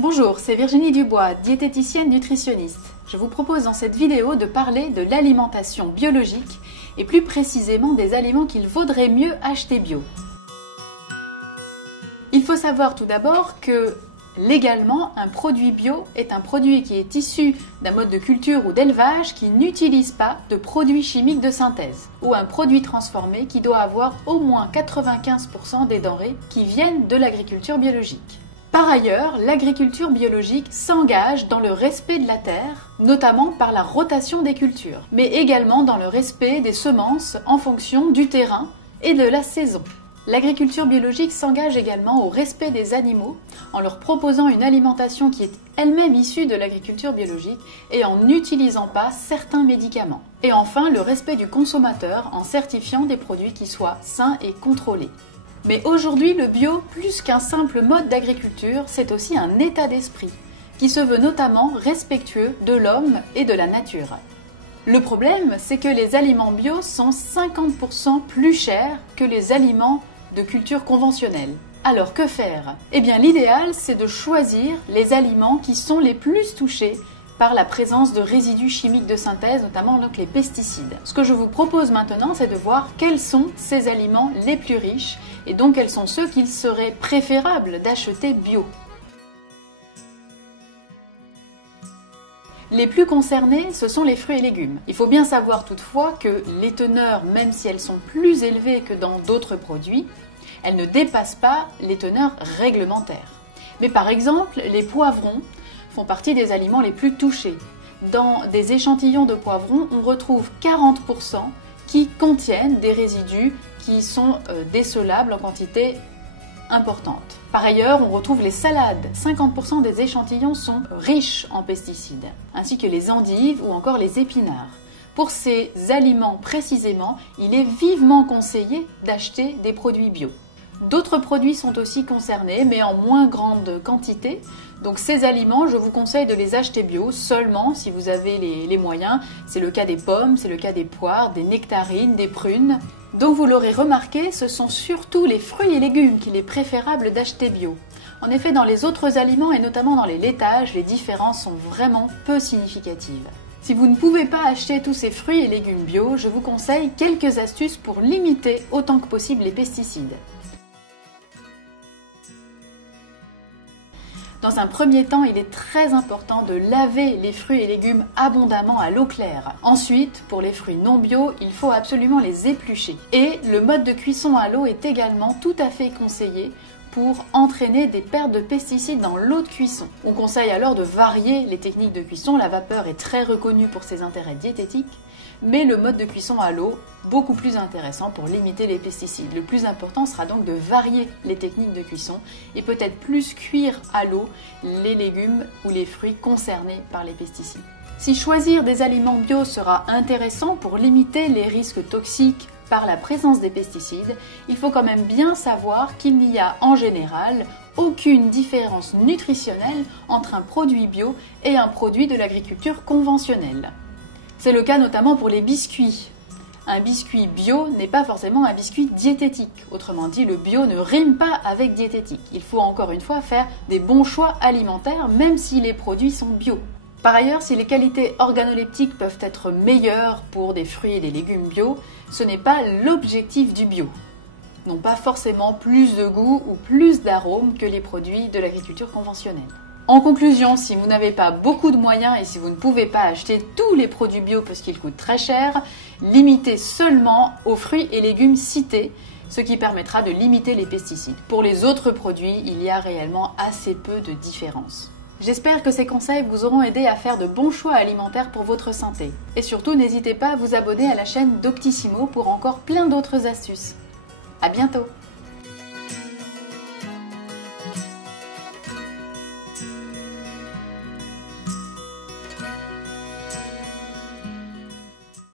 Bonjour, c'est Virginie Dubois, diététicienne nutritionniste. Je vous propose dans cette vidéo de parler de l'alimentation biologique et plus précisément des aliments qu'il vaudrait mieux acheter bio. Il faut savoir tout d'abord que légalement, un produit bio est un produit qui est issu d'un mode de culture ou d'élevage qui n'utilise pas de produits chimiques de synthèse ou un produit transformé qui doit avoir au moins 95% des denrées qui viennent de l'agriculture biologique. Par ailleurs, l'agriculture biologique s'engage dans le respect de la terre, notamment par la rotation des cultures, mais également dans le respect des semences en fonction du terrain et de la saison. L'agriculture biologique s'engage également au respect des animaux en leur proposant une alimentation qui est elle-même issue de l'agriculture biologique et en n'utilisant pas certains médicaments. Et enfin, le respect du consommateur en certifiant des produits qui soient sains et contrôlés. Mais aujourd'hui, le bio, plus qu'un simple mode d'agriculture, c'est aussi un état d'esprit, qui se veut notamment respectueux de l'homme et de la nature. Le problème, c'est que les aliments bio sont 50% plus chers que les aliments de culture conventionnelle. Alors que faire? Eh bien, l'idéal, c'est de choisir les aliments qui sont les plus touchés par la présence de résidus chimiques de synthèse, notamment donc les pesticides. Ce que je vous propose maintenant, c'est de voir quels sont ces aliments les plus riches et donc quels sont ceux qu'il serait préférable d'acheter bio. Les plus concernés, ce sont les fruits et légumes. Il faut bien savoir toutefois que les teneurs, même si elles sont plus élevées que dans d'autres produits, elles ne dépassent pas les teneurs réglementaires. Mais par exemple, les poivrons font partie des aliments les plus touchés. Dans des échantillons de poivrons, on retrouve 40% qui contiennent des résidus qui sont décelables en quantité importante. Par ailleurs, on retrouve les salades. 50% des échantillons sont riches en pesticides, ainsi que les endives ou encore les épinards. Pour ces aliments précisément, il est vivement conseillé d'acheter des produits bio. D'autres produits sont aussi concernés, mais en moins grande quantité. Donc ces aliments, je vous conseille de les acheter bio seulement si vous avez les moyens. C'est le cas des pommes, c'est le cas des poires, des nectarines, des prunes. Donc vous l'aurez remarqué, ce sont surtout les fruits et légumes qu'il est préférable d'acheter bio. En effet, dans les autres aliments et notamment dans les laitages, les différences sont vraiment peu significatives. Si vous ne pouvez pas acheter tous ces fruits et légumes bio, je vous conseille quelques astuces pour limiter autant que possible les pesticides. Dans un premier temps, il est très important de laver les fruits et légumes abondamment à l'eau claire. Ensuite, pour les fruits non bio, il faut absolument les éplucher. Et le mode de cuisson à l'eau est également tout à fait conseillé pour entraîner des pertes de pesticides dans l'eau de cuisson. On conseille alors de varier les techniques de cuisson. La vapeur est très reconnue pour ses intérêts diététiques, mais le mode de cuisson à l'eau, beaucoup plus intéressant pour limiter les pesticides. Le plus important sera donc de varier les techniques de cuisson et peut-être plus cuire à l'eau les légumes ou les fruits concernés par les pesticides. Si choisir des aliments bio sera intéressant pour limiter les risques toxiques par la présence des pesticides, il faut quand même bien savoir qu'il n'y a en général aucune différence nutritionnelle entre un produit bio et un produit de l'agriculture conventionnelle. C'est le cas notamment pour les biscuits. Un biscuit bio n'est pas forcément un biscuit diététique. Autrement dit, le bio ne rime pas avec diététique. Il faut encore une fois faire des bons choix alimentaires, même si les produits sont bio. Par ailleurs, si les qualités organoleptiques peuvent être meilleures pour des fruits et des légumes bio, ce n'est pas l'objectif du bio. Non pas forcément plus de goût ou plus d'arômes que les produits de l'agriculture conventionnelle. En conclusion, si vous n'avez pas beaucoup de moyens et si vous ne pouvez pas acheter tous les produits bio parce qu'ils coûtent très cher, limitez seulement aux fruits et légumes cités, ce qui permettra de limiter les pesticides. Pour les autres produits, il y a réellement assez peu de différence. J'espère que ces conseils vous auront aidé à faire de bons choix alimentaires pour votre santé. Et surtout, n'hésitez pas à vous abonner à la chaîne Doctissimo pour encore plein d'autres astuces. À bientôt!